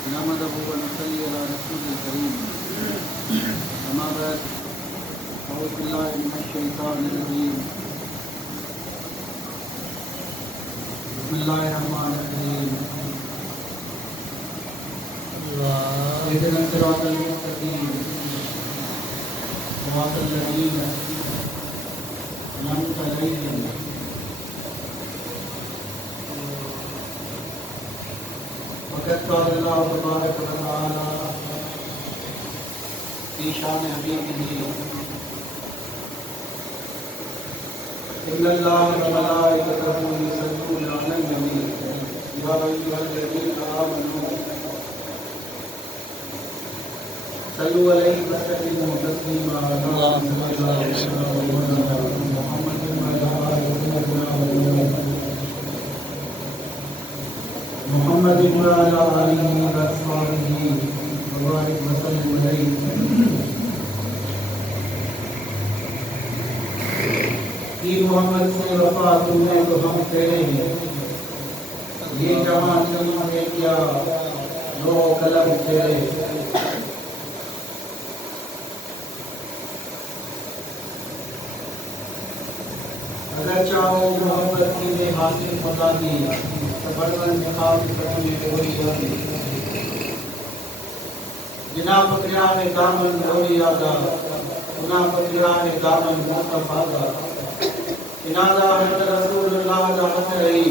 نحمده ونصلي على رسول الكريم أما بعد أعوذ بالله من الشيطان الرجيم بسم الله الرحمن الرحيم اهدنا الصراط المستقيم صراط الذين أنعمت عليهم وقد قال الله تبارك وتعالى في شان حبيبه إن الله وملائكته يصلون على النبي يا أيها الذين آمنوا صلوا عليه وسلموا تسليما اللهم صل على محمد وعلى آله محمد وعلى آله وأصحابه وبارك وسلم عليه. پیر محمد سے وفا تمہیں تو ہم تیرے ہیں، یہ جہاں چلوں نے کیا لو قلم تیرے. اگر چاہو محبت کی میں حاصل بتا دی بڑھن نقاب کرنے ڈوری آدھی جنا پکڑا ہے دامن ڈوری آدھا گنا پکڑا ہے دامن مصطفیٰ دا انادا حضرت رسول اللہ دا حق رہی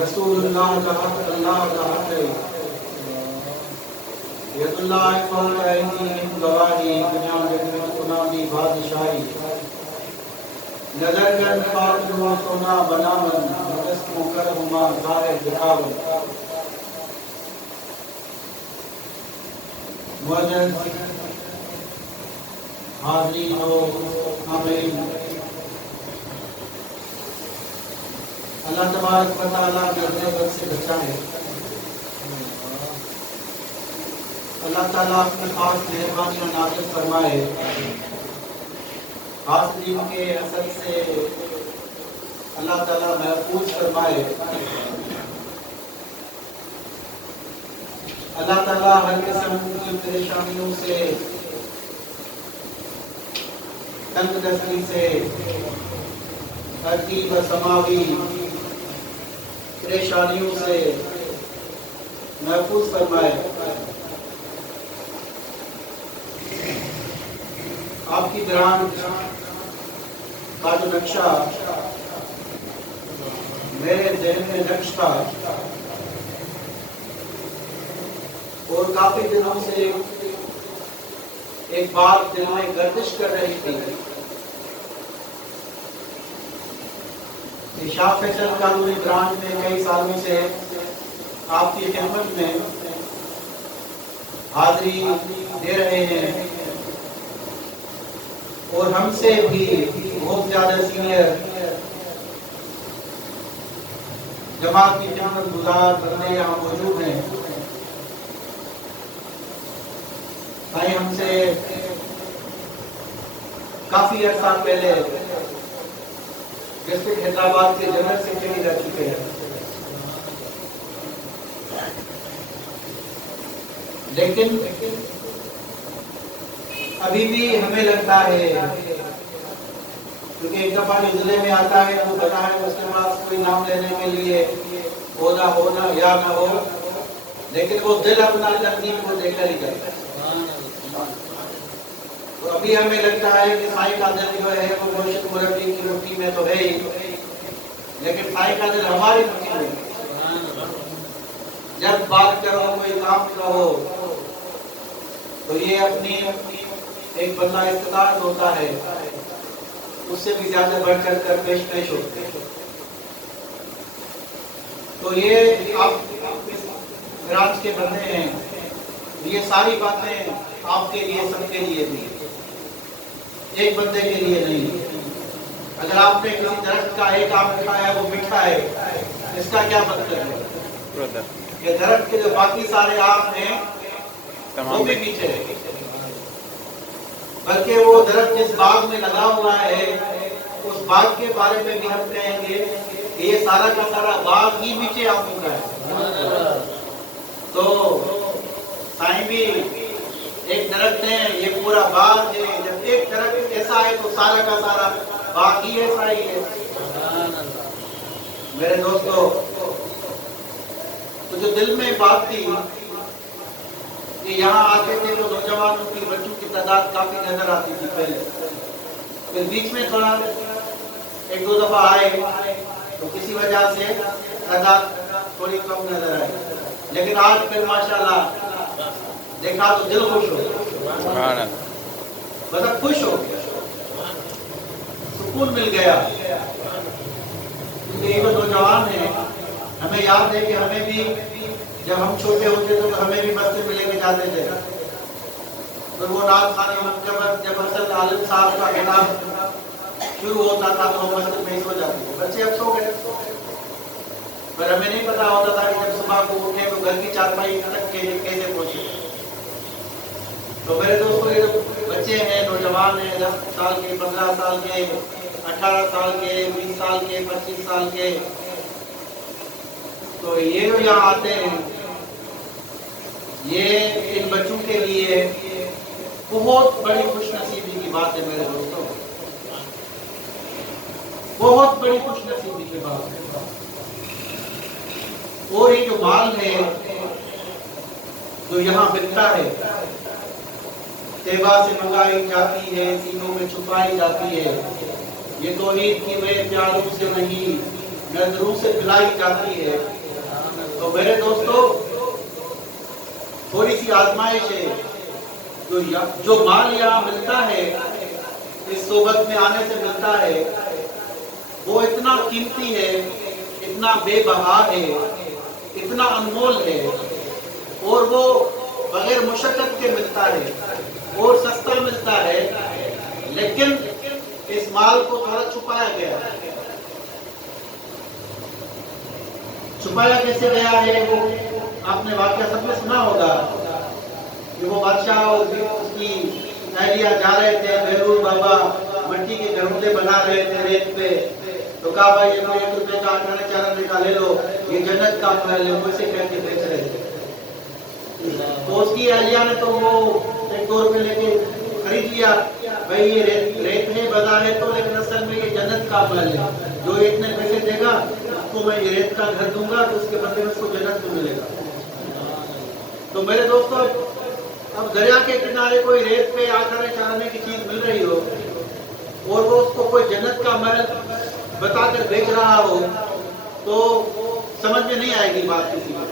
رسول اللہ دا حق اللہ دا حق رہی ید اللہ فوق ایدیہم گواہی دنیا جگہ کنانی بادشاہی نظر کر قاتل و سونا بنامن مجسم کر ہما ظاہر دکھاون. معزز حاضرین و سامعین، اللہ تبارک و تعالیٰ گردے بد سے بچائے. اللہ تعالیٰ اپنی خاص مہربانی نازل فرمائے. حاضرین کے اثر سے اللہ تعالیٰ محفوظ فرمائے. اللہ تعالیٰ ہر قسم کی پریشانیوں سے، تنگ دستی سے، ارضی و سماوی پریشانیوں سے محفوظ فرمائے. آپ کی برانڈ کا جو نقشہ میرے ذہن میں نقش تھا اور کافی دنوں سے ایک بات دل میں گردش کر رہی تھی کہ شاہ فیصل قانونی برانچ میں کئی سالوں سے آپ کی خدمت میں حاضری دے رہے ہیں اور ہم سے بھی بہت زیادہ سینئر جماعت کی خدمت گزار بندے یہاں موجود ہیں. بھائی ہم سے کافی عرصہ پہلے ڈسٹرکٹ حیدرآباد کے جنرل سیکرٹری رہ چکے ہیں، لیکن ابھی بھی ہمیں لگتا ہے کیونکہ ایک دفعہ جو ضلع میں آتا ہے وہ پتا ہے اس کے پاس کوئی نام لینے کے لیے ہونا یا نہ ہو، لیکن وہ دل اپنا تنظیم کو دیکھ کر ہی کرتا ہے. تو ابھی ہمیں لگتا ہے کہ سائی کا دل جو ہے وہ گوشت مربی کی روٹی میں تو ہے ہی، لیکن سائی کا دل ہماری روٹی میں. جب بات کرو کوئی کام کرو تو یہ اپنی ایک بندہ استطاعت ہوتا ہے، اس سے بھی زیادہ بڑھ کر پیش ہوتے ہیں. تو یہ آپ برانچ کے بندے ہیں، یہ ساری باتیں آپ کے لیے سب کے لیے بھی، ایک بندے کے لیے نہیں. اگر آپ نے کسی درخت کا ایک آم کھایا ہے وہ میٹھا ہے، اس کا کیا مطلب ہے کہ درخت کے جو باقی سارے آم ہیں وہ بھی میٹھے ہیں. بلکہ وہ درخت جس باغ میں لگا ہوا ہے اس باغ کے بارے میں بھی ہم کہیں گے کہ یہ سارا کا سارا باغ ہی میٹھے آموں کا ہے. تو سائیں بھی ایک درخت ہے، یہ پورا باغ ہے، جب ایک درخت ایسا ہے تو سارا کا سارا باغ ہی ایسا ہی ہے۔ میرے دوستو، تو جو دل میں بات تھی کہ یہاں آتے تھے تو نوجوانوں کی، بچوں کی تعداد کافی نظر آتی تھی پہلے، پھر بیچ میں تھوڑا ایک دو دفعہ آئے تو کسی وجہ سے تعداد تھوڑی کم نظر آئی، لیکن آج پھر ماشاءاللہ دیکھا تو دل خوش ہو گیا، مطلب خوش ہو گیا، سکون مل گیا۔ یہ جو نوجوان ہیں، ہمیں یاد ہے کہ ہمیں بھی جب ہم چھوٹے ہوتے تھے تو ہمیں بھی مسجد میں لے کے جاتے تھے، تو وہ نعت خوانی جب حسن عالم صاحب کا خطاب شروع ہوتا تھا تو ہم مسجد میں ہی سو جاتے تھے، بچے اب سو گئے، پر ہمیں نہیں پتا ہوتا تھا کہ جب صبح کو اٹھے تو گھر کی چارپائی تک کیسے پہنچے۔ تو میرے دوستوں، یہ جو بچے ہیں، نوجوان ہیں، 10 سال کے، 15 سال کے، 18 سال کے، 20 سال کے، 25 سال کے، تو یہ جو یہاں آتے ہیں، یہ ان بچوں کے لیے بہت بڑی خوش نصیبی کی بات ہے میرے دوستوں، بہت بڑی خوش نصیبی کی بات ہے۔ اور یہ جو مال ہے جو یہاں ملتا ہے، طیبہ سے منگائی جاتی ہے، سینوں میں چھپائی جاتی ہے، یہ توحید کی میں پیاروں سے نہیں نظروں سے پلائی جاتی ہے۔ تو میرے دوستو، تھوڑی سی آزمائش ہے، جو مال یہاں ملتا ہے، اس صحبت میں آنے سے ملتا ہے، وہ اتنا قیمتی ہے، اتنا بے بہا ہے، اتنا انمول ہے، اور وہ بغیر مشقت کے ملتا ہے اور سستا ملتا ہے، لیکن اس مال کو تھوڑا چھپایا گیا ہے۔ چھپایا کیسے گیا ہے؟ وہ آپ نے واقعہ سب نے سنا ہوگا کہ وہ بادشاہ اور اس کی اہلیہ جا رہے تھے، بیرون بابا مٹی کے گھرونڈے بنا رہے تھے ریت پہ، تو کہا بھائی یہ 1 روپے کا 4 روپے کا لے لو، یہ جنت کا محل ہے، وہ اسے کہہ کے بیچ رہے تھے۔ تو اس کی اہلیہ نے تو وہ 1-2 روپے لے کے خرید لیا، بھائی یہ ریت ہے بازار ہے تو، لیکن اصل میں یہ جنت کا محل ہے، جو اتنے پیسے دے گا اس کو میں یہ ریت کا گھر دوں گا تو اس کے بدلے میں اس کو جنت کو ملے گا۔ تو میرے دوستو، اب دریا کے کنارے کوئی ریت پہ آ کر چاہنے کی چیز مل رہی ہو اور وہ اس کو کوئی جنت کا محل بتا کر بیچ رہا ہو تو سمجھ میں نہیں آئے گی بات کسی کو۔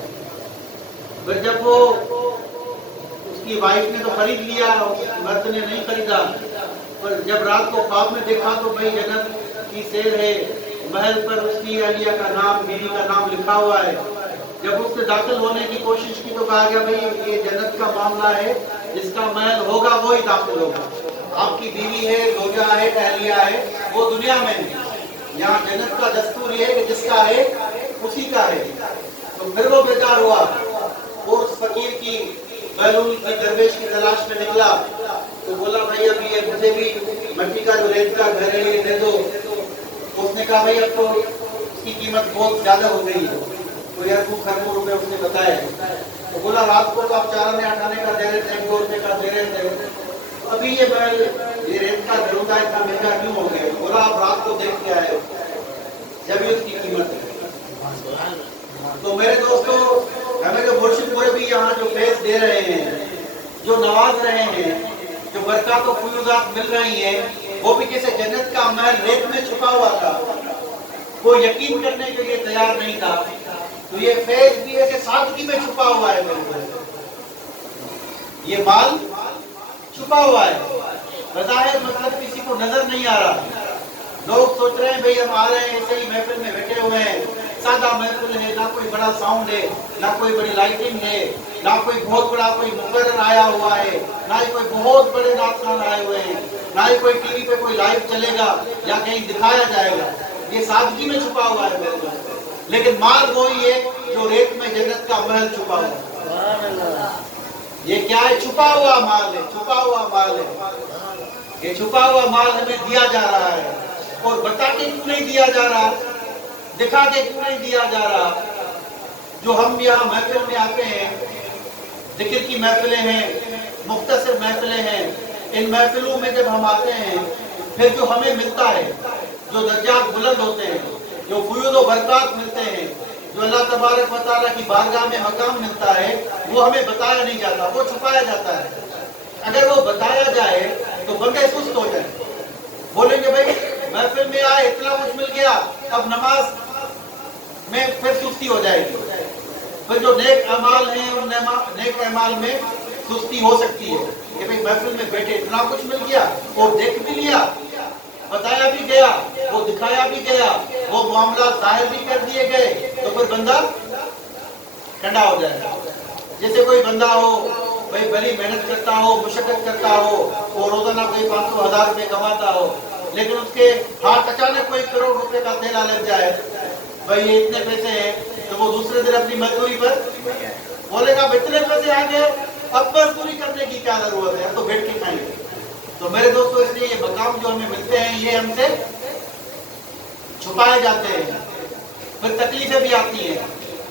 پھر جب وہ اس کی وائف نے تو خرید لیا، مرد نے نہیں خریدا، پر جب رات کو خواب میں دیکھا تو بھائی جنت کی سیر ہے، محل پر اس کی اہلیہ کا نام، بیوی کا نام لکھا ہوا ہے۔ جب اس نے داخل ہونے کی کوشش کی تو کہا گیا بھائی یہ جنت کا معاملہ ہے، جس کا محل ہوگا وہی داخل ہوگا، آپ کی بیوی ہے، زوجہ ہے، اہلیہ ہے، وہ دنیا میں نہیں، یہاں جنت کا دستور یہ ہے کہ جس کا ہے اسی کا ہے۔ تو پھر وہ بیدار ہوا اور اس فقیر کی، بیرون کی، درویش کی تلاش میں نکلا، تو بولا بھائی اب یہ مجھے بھی مٹی کا جو ریت کا گھر ہے یہ دے دو۔ اس نے کہا بھائی اب تو اس کی قیمت بہت زیادہ ہو گئی ہے، کوئی 1,000 روپے اس نے بتایا۔ تو بولا رات کو تو آپ 4 آنے کا دے رہے تھے، 2 روپے کا دے رہے تھے، ابھی یہ محل یہ ریت کا گھر ہوتا ہے اتنا مہنگا کیوں ہو گیا؟ بولا آپ رات کو دیکھ کے آئے جب ہی اس کی قیمت ہے۔ تو میرے دوستو، ہمیں جو مرشد پورے بھی یہاں جو فیض دے رہے ہیں، جو نواز رہے ہیں، جو برکات و فیوزات مل رہی ہیں، وہ بھی جیسے جنت کا محل ریت میں چھپا ہوا تھا، وہ یقین کرنے کے لیے تیار نہیں تھا، تو یہ فیض بھی ایسے سادگی میں چھپا ہوا ہے میرے دوستو، یہ مال چھپا ہوا ہے، بظاہر مطلب کسی کو نظر نہیں آ رہا۔ لوگ سوچ رہے ہیں بھئی ہم آ رہے ہیں ایسے ہی محفل میں بیٹھے ہوئے ہیں، سادہ محفل ہے، نہ کوئی بڑا ساؤنڈ ہے، نہ کوئی بڑی لائٹنگ ہے، نہ کوئی بہت بڑا کوئی مقرر آیا ہوا ہے، نہ ہی کوئی بہت بڑے نعت خوان آئے ہوئے ہیں، نہ ہی کوئی ٹی وی پہ کوئی لائیو چلے گا یا کہیں دکھایا جائے گا، یہ سادگی میں چھپا ہوا ہے میرے دوست۔ لیکن مال وہی ہے جو ریت میں جنت کا محل چھپا ہوا ہے۔ یہ کیا ہے؟ چھپا ہوا مال ہے، چھپا ہوا مال ہے۔ یہ چھپا ہوا مال ہمیں دیا جا رہا ہے، اور بتا کے کیوں نہیں دیا جا رہا، دکھا کے کیوں نہیں دیا جا رہا؟ جو ہم یہاں محفل میں آتے ہیں، ذکر کی محفلیں ہیں، مختصر محفلیں ہیں، ان محفلوں میں جب ہم آتے ہیں پھر جو ہمیں ملتا ہے، جو درجات بلند ہوتے ہیں، جو فیوض و برکات ملتے ہیں، جو اللہ تبارک و تعالیٰ کی بارگاہ میں مقام ملتا ہے، وہ ہمیں بتایا نہیں جاتا، وہ چھپایا جاتا ہے۔ اگر وہ بتایا جائے تو بندے سست ہو جائیں، بولیں گے بھائی محفل میں آئے اتنا کچھ مل گیا، اب نماز میں پھر سستی ہو جائے گی۔ پھر جو نیک اعمال ہیں ان نیک اعمال میں سستی ہو سکتی ہے کہ بھئی محفل میں بیٹھے اتنا کچھ مل گیا، وہ دیکھ بھی لیا، بتایا بھی گیا، وہ دکھایا بھی گیا، وہ معاملات ظاہر بھی کر دیے گئے، تو پھر بندہ ٹھنڈا ہو جائے گا۔ جیسے کوئی بندہ ہو بھئی بڑی محنت کرتا ہو، مشقت کرتا ہو، وہ روزانہ کوئی 500,000 روپے کماتا ہو، لیکن اس کے ہاتھ اچانک کوئی کروڑ روپے کا تھیلا لگ جائے، بھئی یہ اتنے پیسے ہیں، تو وہ دوسرے دن اپنی مزدوری پر بولے گا اتنے پیسے آ گئے، اب مزدوری کرنے کی کیا ضرورت ہے، تو بیٹھ کے کھائیں گے۔ تو میرے دوستو اس لیے یہ مقام جو ہمیں ملتے ہیں یہ ہم سے چھپائے جاتے ہیں، پھر تکلیفیں بھی آتی ہیں،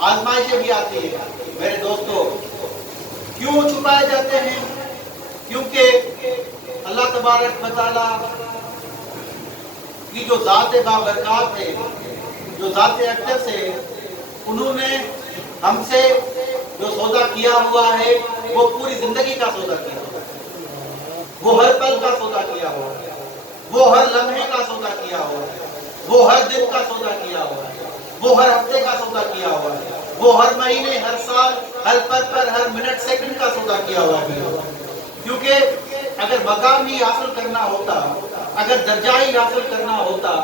آزمائشیں بھی آتی ہیں۔ میرے دوستو کیوں چھپائے جاتے ہیں؟ کیونکہ اللہ تبارک و تعالیٰ کی جو ذات بابرکات ہے، جو ذات اقدس ہے، انہوں نے ہم سے جو سودا کیا ہوا ہے وہ پوری زندگی کا سودا کیا ہوا ہے، وہ ہر پل کا سودا کیا ہوا ہے، وہ ہر لمحے کا سودا کیا ہوا ہے، وہ ہر دن کا سودا کیا ہوا ہے، وہ ہر ہفتے کا سودا کیا ہوا ہے، وہ ہر مہینے، ہر سال، ہر پل پر، ہر منٹ سیکنڈ کا سودا کیا ہوا ہے۔ کیونکہ اگر مقام ہی حاصل کرنا ہوتا، اگر درجہ ہی حاصل کرنا ہوتا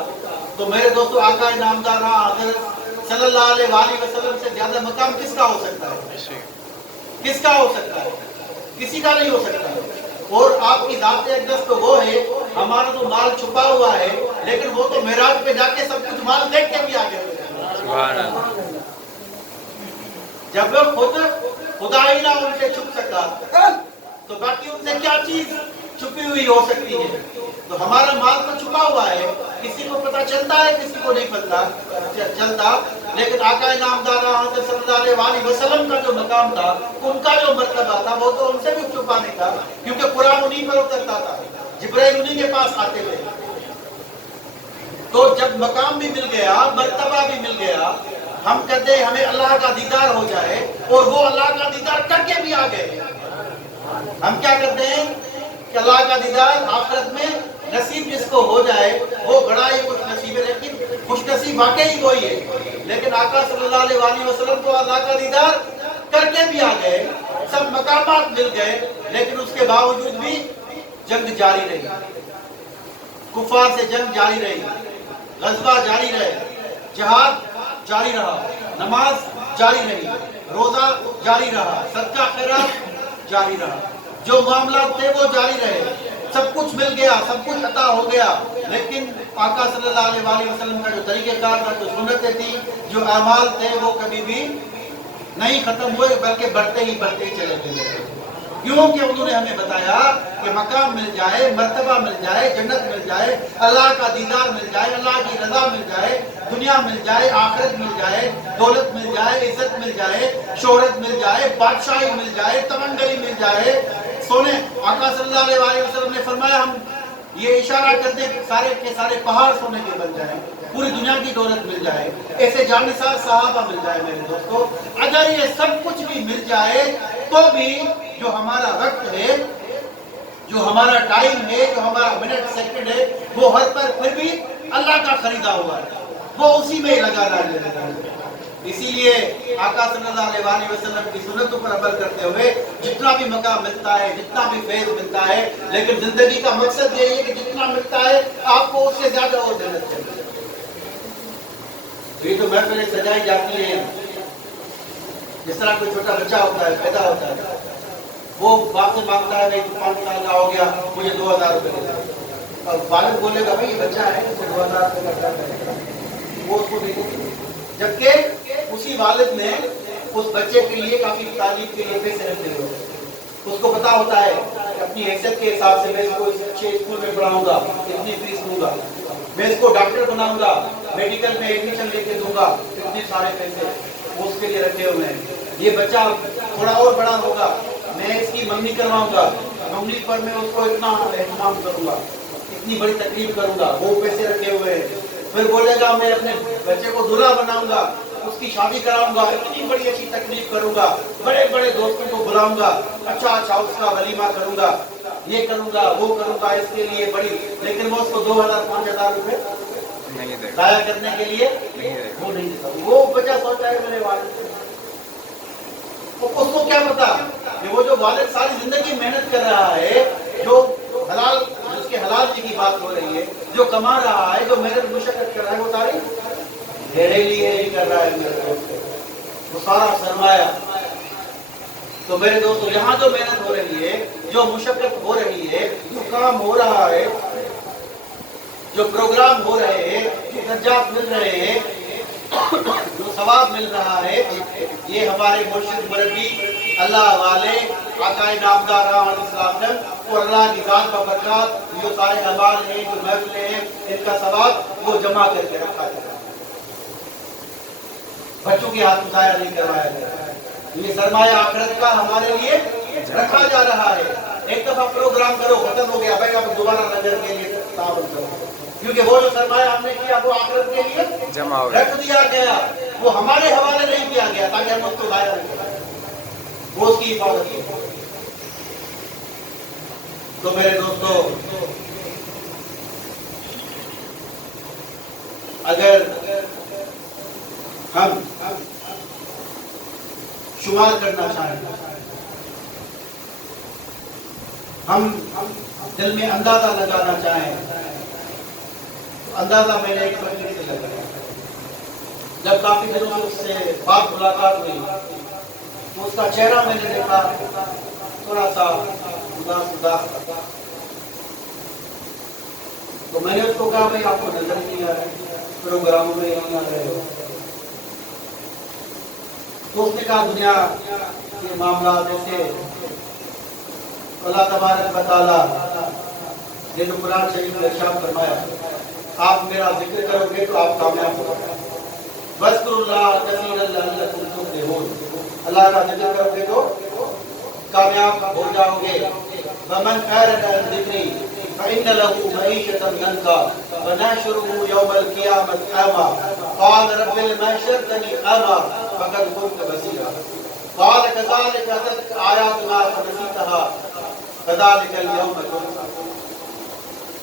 تو میرے دوستو آقا نامدار حضرت صلی اللہ علیہ وآلہ وسلم سے زیادہ مقام کس کا ہو سکتا ہے؟ کس کا ہو سکتا ہے؟ کسی کا نہیں ہو سکتا۔ اور آپ کی ذات اقدس تو وہ ہے، ہمارا تو مال چھپا ہوا ہے، لیکن وہ تو معراج پہ جا کے سب کچھ مال دیکھ کے بھی آگے ہوئے۔ جب لوگ خدا ہی نہ ان سے چھپ سکا تو باقی ان سے کیا چیز چھپی ہوئی ہو سکتی ہے؟ تو ہمارا مال تو چھپا ہوا ہے، کسی کو پتہ چلتا ہے، کسی کو نہیں پتہ چلتا، لیکن آقا نامدار حضرت صلی اللہ علیہ وآلہ وسلم کا جو مقام تھا، ان کا جو مرتبہ تھا، وہ تو ان سے بھی چھپا نہیں تھا، کیونکہ قرآن انہی پر اترتا تھا، جبرائیل انہی کے پاس آتے تھے۔ تو جب مقام بھی مل گیا، مرتبہ بھی مل گیا، ہم کہتے ہیں ہمیں اللہ کا دیدار ہو جائے، اور وہ اللہ کا دیدار کر کے بھی آ گئے۔ ہم کیا کرتے ہیں کہ اللہ کا دیدار آخرت میں نصیب جس کو ہو جائے وہ بڑا ہی خوش نصیب ہے، لیکن خوش نصیب واقعی وہی ہے۔ لیکن آقا صلی اللہ علیہ وآلہ وسلم کو اللہ کا دیدار کر کے بھی آ گئے، سب مقامات مل گئے، لیکن اس کے باوجود بھی جنگ جاری رہی، کفار سے جنگ جاری رہی، غزوہ جاری رہے، جہاد جاری رہا، نماز جاری رہی، روزہ جاری رہا، صدقہ خیرات جاری رہا، جو معاملات تھے وہ جاری رہے، سب کچھ مل گیا، سب کچھ عطا ہو گیا، لیکن آقا صلی اللہ علیہ وآلہ وسلم کا جو طریقہ کار تھا، جو سنتیں تھی، جو اعمال تھے، وہ کبھی بھی نہیں ختم ہوئے، بلکہ بڑھتے ہی چلے گئے۔ کیونکہ انہوں نے ہمیں بتایا کہ مقام مل جائے، مرتبہ مل جائے، جنت مل جائے، اللہ کا دیدار مل جائے، اللہ کی رضا مل جائے، دنیا مل جائے، آخرت مل جائے، دولت مل جائے، عزت مل جائے، شہرت مل جائے، بادشاہی مل جائے، تمنگری مل جائے، سونے آقا صلی اللہ علیہ وآلہ وسلم نے فرمایا ہم یہ اشارہ کرتے ہیں سارے کے سارے پہاڑ سونے کے بن جائیں، پوری دنیا کی دولت مل جائے، ایسے جانثار صحابہ مل جائے۔ میرے دوستو اگر یہ سب کچھ بھی مل جائے تو بھی جو ہمارا وقت ہے، جو ہمارا ٹائم ہے، جو ہمارا منٹ سیکنڈ ہے، وہ ہر پر پھر بھی اللہ کا خریدا ہوا ہے، وہ اسی میں لگا رہا ہے۔ اسی لیے آقا صلی اللہ علیہ وآلہ وسلم کی سنتوں پر عمل کرتے ہوئے جتنا بھی مقام ملتا ہے، جتنا بھی فیض ملتا ہے، لیکن زندگی کا مقصد یہی ہے کہ جتنا ملتا ہے آپ کو اس سے زیادہ اور دینا چاہیے۔ یہ تو محفلیں سجائی جاتی ہیں، جس طرح کوئی چھوٹا بچہ ہوتا ہے، پیدا ہوتا ہے، وہ باپ سے مانگتا ہے بھائی 5 سال کا ہو گیا مجھے 2000 روپے دے دو، اور والد بولے گا بھائی یہ بچہ ہے اس کو 2000 روپے کا خرچ ہے، وہ اس کو دے دے، جبکہ اسی والد نے اس بچے کے لیے کافی تعلیم کے لیے پیسے رکھے ہوئے، اس کو پتا ہوتا ہے کہ اپنی حیثیت کے حساب سے میں اس کو اچھے اسکول میں پڑھاؤں گا، اتنی فیس دوں گا، میں اس کو ڈاکٹر بناؤں گا، میڈیکل میں ایڈمیشن لے کے دوں گا، اتنے سارے پیسے وہ اس کے لیے رکھے ہوئے ہیں. یہ بچہ تھوڑا اور بڑا ہوگا, میں اس کی منگنی کرواؤں گا, منگنی پر میں اس کو اتنا اہتمام کروں گا, اتنی بڑی تقریب کروں گا, وہ پیسے رکھے ہوئے ہیں. پھر بولے گا میں اپنے بچے کو دلہا بناؤں گا, اس کی شادی کراؤں گا, اتنی بڑی اچھی تقریب کروں گا, بڑے بڑے دوستوں کو بلاؤں گا, اچھا اچھا اس کا ولیمہ کروں گا, یہ کروں گا وہ کروں گا, اس کے لیے بڑی. لیکن وہ اس کو 2000 5000 روپے ضائع کرنے کے لیے وہ نہیں دیتا. وہ بچہ سوچتا ہے میرے والد, اس کو کیا پتا کہ وہ جو والد ساری زندگی محنت کر رہا ہے, جو حلال جس کے حلال جی کی بات ہو رہی ہے, جو کما رہا ہے, جو محنت مشقت کر رہا ہے, وہ ساری میرے لیے ہی کر رہا ہے میرے دوست, وہ سارا سرمایہ. تو میرے دوستو یہاں جو محنت ہو رہی ہے, جو مشقت ہو رہی ہے, جو کام ہو رہا ہے, جو پروگرام ہو رہے ہیں, جو درجات مل رہے ہیں, جو ثواب مل رہا ہے, یہ ہمارے مرشد مربی اللہ والے آقا نامدار علیہ السلام اور اللہ کی ذات کا برکات, جو سارے اعمال ہیں, جو محفلیں ہیں, ان کا ثواب وہ جمع کر کے رکھا جائے, بچوں کے ہاتھ میں ضائع نہیں کروایا جائے. یہ سرمایہ آخرت کا ہمارے لیے رکھا جا رہا ہے. ایک دفعہ پروگرام کرو, ختم ہو گیا بھائی, اب دوبارہ نظر کے لیے تعاون کرو, کیونکہ وہ جو سرمایہ ہم نے کیا وہ آخرت کے لیے رکھ دیا گیا, وہ ہمارے حوالے نہیں کیا گیا تاکہ ہم اس کو ضائع نہ کریں, وہ اس کی حفاظت کی. تو میرے دوستو اگر ہم شمار کرنا چاہیں, ہم دل میں اندازہ لگانا چاہیں, اندازہ میں نے ایک بچے سے لگایا. جب کافی دنوں سے اس سے بات ملاقات ہوئی تو اس کا چہرہ میں نے دیکھا تھوڑا سا اداس اداس, تو میں نے اس کو کہا بھائی آپ کو نظر نہیں آ رہا, پروگراموں میں نہیں آ رہے ہو. تو اس نے کہا دنیا کے معاملات ایسے, اللہ تبارک و تعالیٰ یہ جو قرآن شریف میں ارشاد فرمایا, آپ میرا ذکر کرو گے تو آپ کامیاب ہو گے, وَاذْكُرُوا اللَّهَ كَثِيرًا لَعَلَّكُمْ تُفْلِحُونَ, اللہ کا ذکر کرو گے تو کامیاب ہو جاؤ گے. وَمَنْ أَعْرَضَ عَنْ ذِكْرِي فَإِنَّ لَهُ مَعِيشَةً ضَنكًا وَنَحْشُرُهُ يَوْمَ الْقِيَامَةِ أَعْمَىٰ قَالَ رَبِّ لِمَ حَشَرْتَنِي أَعْمَىٰ فَقَدْ كُنتُ بَصِيرًا قَالَ كَذَٰلِكَ أَتَتْكَ آيَاتُنَا فَنَسِيتَهَا كَذَٰلِكَ الْيَوْمَ تُنسَىٰ.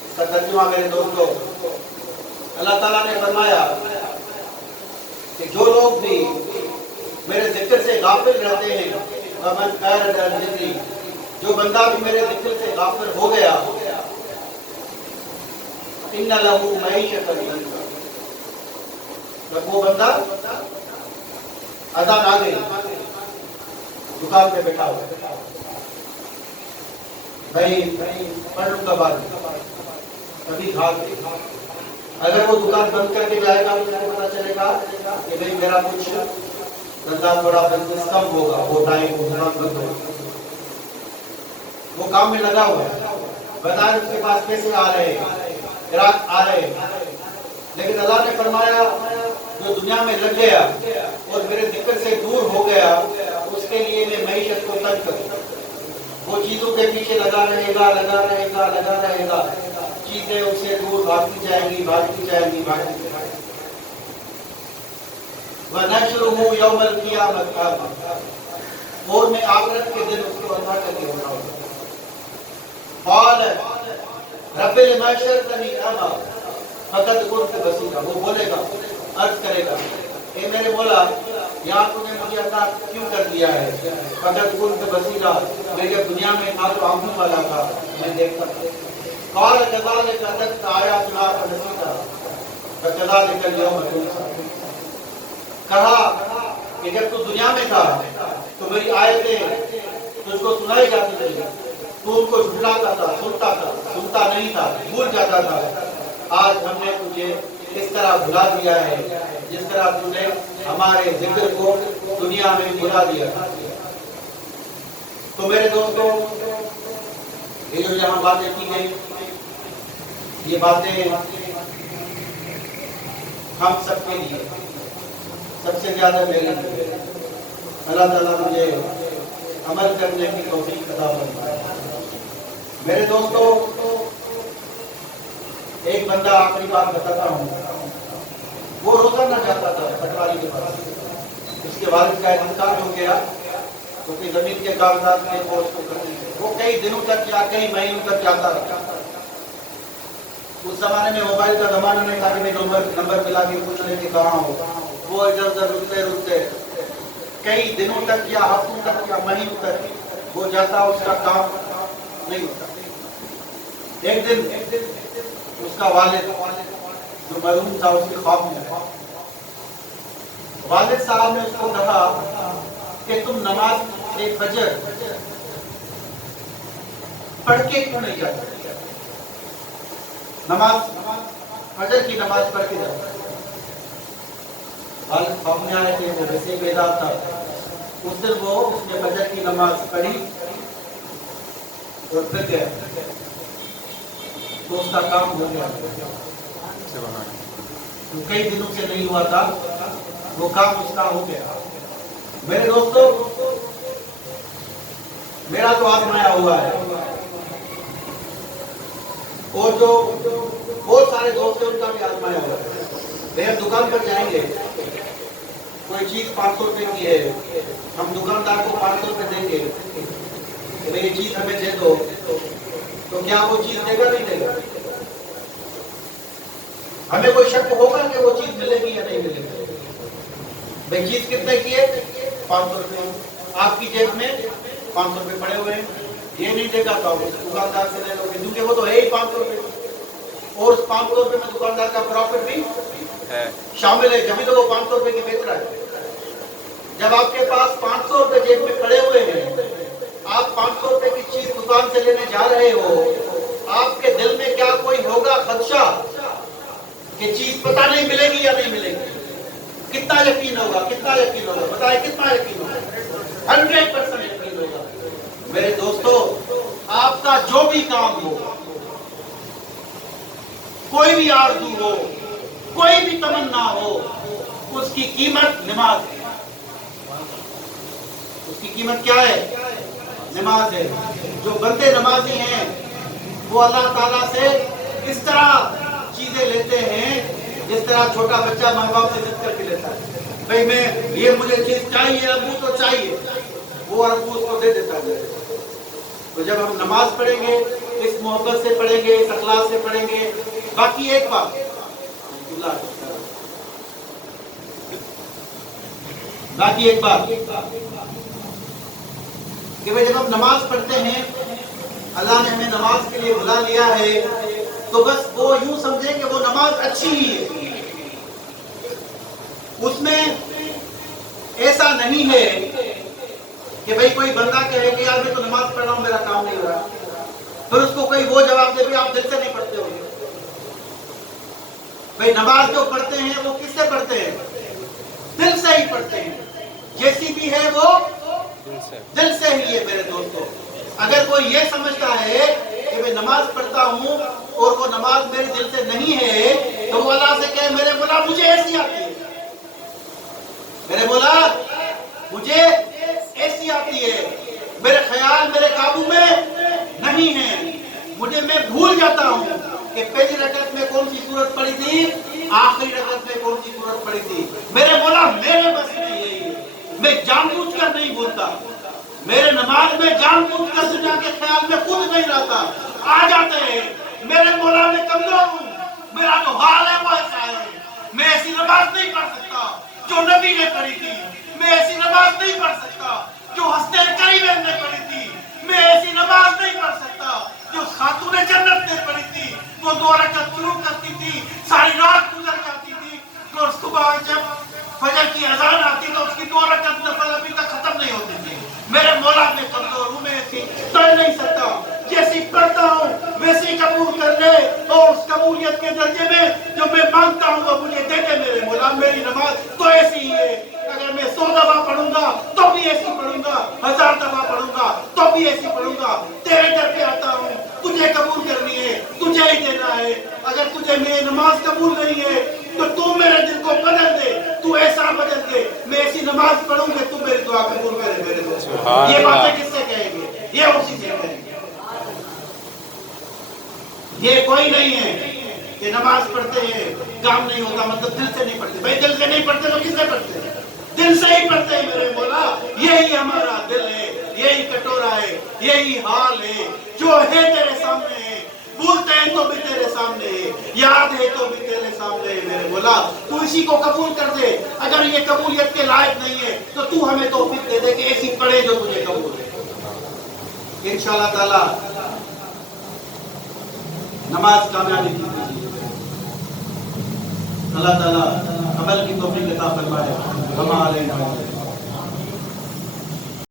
اس کا ترجمہ میرے دوستو, اللہ تعالیٰ نے فرمایا کہ جو لوگ بھی میرے ذکر سے غافل رہتے ہیں, وَمَنْ أَعْرَضَ عَنْ ذِكْرِي, جو بندہ بھی میرے ذکر سے غافل ہو گیا, إِنَّ لَهُ مَعِيشَةً ضَنكًا, جب وہ بندہ اذان آ گئی, دکان پہ بیٹھا ہوا, بھائی پڑھ لوں گا بعد کبھی گھاٹ, اگر وہ دکان بند کر کے جائے گا تو مجھے پتا چلے گا کہ بھائی میرا کچھ دھندا تھوڑا بزنس کم ہوگا, وہ ٹائم وہ دکان بند ہوگا, وہ کام میں لگا ہوا ہے, بظاہر اس کے پاس پیسے آ رہے ہیں, گراہک آ رہے ہیں, لیکن اللہ نے فرمایا جو دنیا میں لگ گیا اور میرے ذکر سے دور ہو گیا, اس کے لیے میں معیشت کو تنگ کروں, وہ چیزوں کے پیچھے لگا رہے گا, لگا رہے گا, لگا رہے گا, چیزیں اس سے دور بھاگتی جائیں گی, بھاگتی جائیں گی, بھاگتی جائیں گی. وَنَحْشُرُهُ يَوْمَ الْقِيَامَةِ أَعْمَىٰ, اور میں آخرت کے دن اس کو اندھا کر کے اٹھاؤں گا. قَالَ رَبِّ لِمَ حَشَرْتَنِي أَعْمَىٰ فَقَدْ كُنتُ بَصِيرًا, وہ بولے گا, عرض کرے گا, اے میرے مولا یہاں تو نے مجھے اندھا کیوں کر دیا ہے, فَقَدْ كُنتُ بَصِيرًا, میں جب دنیا میں تھا تو آنکھوں والا تھا, میں دیکھتا تھا. قَالَ كَذَٰلِكَ أَتَتْكَ آيَاتُنَا فَنَسِيتَهَا فَكَذَٰلِكَ الْيَوْمَ تُنسَىٰ. کہا کہ جب تو دنیا میں تھا تو میری آیتیں تجھ کو سنائی جاتی تھی, تو ان کو جھٹلاتا تھا, سنتا نہیں تھا, بھول جاتا تھا. آج ہم نے تجھے اس طرح بھلا دیا ہے جس طرح تو نے ہمارے ذکر کو دنیا میں بھلا دیا. تو میرے دوستوں یہ جو یہاں باتیں کی گئی, یہ باتیں ہم سب کے لیے, سب سے زیادہ میری اللہ تعالیٰ مجھے عمل کرنے کی توفیق عطا فرمائے۔ میرے دوستو، ایک بندہ آخری بات بتاتا ہوں، وہ روزانہ جاتا تھا پٹواری کے پاس، اس کے والد کا انتقال ہو گیا تو کہ زمین کے کاغذات میں وہ اس کو کرنے تھے، وہ کئی دنوں تک یا کئی مہینوں تک جاتا رہا۔ اس زمانے میں موبائل کا زمانہ نہیں تھا کہ میں نمبر ملا کے پوچھ لیں کہ کہاں ہو، وہ ادھر ادھر رکتے کئی دنوں تک یا ہفتوں تک یا مہینوں تک وہ جاتا، اس کا کام نہیں ہوتا۔ ایک دن اس کا والد جو مرحوم تھا اس کے خواب میں والد صاحب نے اس کو کہا کہ تم نماز فجر پڑھ کے کیوں نہیں جاتے؟ نماز فجر کی نماز پڑھ کے جاتے۔ والد خواب میں آئے کہ وہ ویسے بیدار تھا، اس دن وہ اس نے فجر کی نماز پڑھی اور پھر گیا تو اس کا کام ہو گیا، جو کئی دنوں سے نہیں ہوا تھا وہ کام اس کا ہو گیا۔ میرے دوستو، میرا تو آزمایا ہوا ہے، اور جو بہت سارے دوست ہیں ان کا بھی آزمایا ہوا ہے۔ ہم دکان پر جائیں گے، کوئی چیز 500 روپے کی ہے، ہم دکاندار کو 500 روپے دیں گے کہ یہ چیز ہمیں دے دو، تو کیا وہ چیز دے گا نہیں دے گا؟ ہمیں کوئی شک ہوگا کہ وہ چیز ملے گی یا نہیں ملے گی؟ بھائی چیز کتنے کی ہے؟ 500 روپے، آپ کی جیب میں 500 روپے پڑے ہوئے ہیں، یہ نہیں دے گا تو آپ دکاندار سے لے لو گے، کیونکہ وہ تو ہے ہی 500 روپے، اور اس 500 روپے میں دکاندار کا پروفٹ بھی شامل ہے، جبھی تو وہ 500 روپے کی بیچ رہا ہے۔ جب آپ کے پاس 500 روپے جیب میں پڑے ہوئے ہیں، آپ 500 روپے کی چیز دکان سے لینے جا رہے ہو، آپ کے دل میں کیا کوئی ہوگا خدشہ کہ چیز پتہ نہیں ملے گی یا نہیں ملے گی؟ کتنا یقین ہوگا؟ کتنا یقین ہوگا؟ بتائیں کتنا یقین ہوگا؟ 100% یقین ہوگا۔ میرے دوستو، آپ کا جو بھی کام ہو، کوئی بھی آرزو ہو، کوئی بھی تمنا ہو، اس کی قیمت نماز ہے۔ اس کی قیمت کیا ہے؟ نماز ہے۔ جو بندے نمازی ہیں وہ اللہ تعالیٰ سے اس طرح چیزیں لیتے ہیں جس طرح چھوٹا بچہ ماں باپ سے ضد کر کے لیتا ہے، بھئی میں یہ مجھے چیز چاہیے، ابو تو چاہیے، وہ ابو اس کو دے دیتا ہے۔ تو جب ہم نماز پڑھیں گے، اس محبت سے پڑھیں گے، اس اخلاص سے پڑھیں گے۔ باقی ایک بات، کہ بھئی جب ہم نماز پڑھتے ہیں، اللہ نے ہمیں نماز کے لیے بلا لیا ہے، تو بس وہ یوں سمجھیں کہ وہ نماز اچھی ہی ہے۔ اس میں ایسا نہیں ہے کہ بھئی کوئی بندہ کہے کہ یار میں تو نماز پڑھ رہا ہوں، میرا کام نہیں ہو رہا، پھر اس کو کوئی وہ جواب دے بھی آپ دل سے نہیں پڑھتے ہو گے۔ بھئی نماز جو پڑھتے ہیں وہ کس سے پڑھتے ہیں؟ دل سے ہی پڑھتے ہیں۔ جیسی بھی ہے وہ دل سے ہی ہے۔ میرے دوستو، اگر کوئی یہ سمجھتا ہے کہ میں نماز پڑھتا ہوں اور وہ نماز میرے دل سے نہیں ہے، تو وہ اللہ سے کہے میرے مولا مجھے ایسی آتی ہے، میرے مولا مجھے ایسی آتی ہے، میرے خیال میرے قابو میں نہیں ہے، مجھے میں بھول جاتا ہوں کہ پہلی رکعت میں کون سی سورت پڑھی تھی، آخری رکعت میں کون سی سورت پڑھی تھی۔ میرے مولا میرے بس میں یہی ہے، میں جان بوجھ کر نہیں بولتا، میرے نماز میں جان بوجھ کر دنیا کے خیال میں خود نہیں رہتا، آ جاتے ہیں۔ میرے مولا میں کمزور ہوں، میرا جو حال ہے وہ ایسا ہے، میں ایسی نماز نہیں پڑھ سکتا جو نبی نے پڑھی تھی، میں ایسی نماز نہیں پڑھ سکتا جو حسن کریم نے پڑھی تھی، میں ایسی نماز نہیں پڑھ سکتا جو خاتون جنت نے پڑھی تھی۔ وہ 2 رکعت شروع کرتی تھی، ساری رات گزر جاتی تھی، اور صبح جب فجر کی اذان آتی تو اس کی 2 رکعت نفل ابھی تک ختم نہیں ہوتی تھی۔ میرے مولا میں کمزور ہوں، میں ایسی پڑھ نہیں سکتا، جیسی پڑھتا ہوں ویسی قبول کر لے، اور اس قبولیت کے درجے میں جو میں مانگتا ہوں وہ مجھے دے دے میرے مولا۔ میری نماز تو ایسی ہی ہے، اگر میں 100 دفعہ پڑھوں گا تو بھی ایسی پڑھوں گا، 1000 دفعہ پڑھوں گا تو بھی ایسی پڑھوں گا۔ تیرے در پہ آتا ہوں، تجھے قبول کرنی ہے، تجھے ہی دینا ہے۔ اگر تجھے میری نماز قبول نہیں ہے تو تو میرے دل کو بدل دے، تو ایسا بدل دے نماز پڑھوں گے تم میری دعا قبول کرے میرے دوست. یہ باتیں کس سے کہیں گے؟ یہ اسی سے کہیں گے. یہ کوئی نہیں ہے کہ نماز پڑھتے ہیں کام نہیں ہوتا مطلب دل سے نہیں پڑھتے. بھائی دل سے نہیں پڑھتے تو کس سے پڑھتے ہیں؟ دل سے ہی پڑھتے ہیں میرے مولا. یہی ہمارا دل ہے, یہی کٹورا ہے, یہی حال ہے جو ہے تیرے سامنے ہے. بھولتے ہیں تو بھی تیرے سامنے ہے, یاد ہے تو بھی تیرے سامنے ہے میرے مولا. تو اسی کو قبول کر دے. اگر یہ قبولیت کے لائق نہیں ہے تو ہمیں توفیق دے دے کہ ایسی پڑھے جو تجھے قبول ہے. انشاءاللہ تعالی نماز کامیابی کی. اللہ تعالیٰ عمل کی توفیق عطا فرمائے. ہم علینا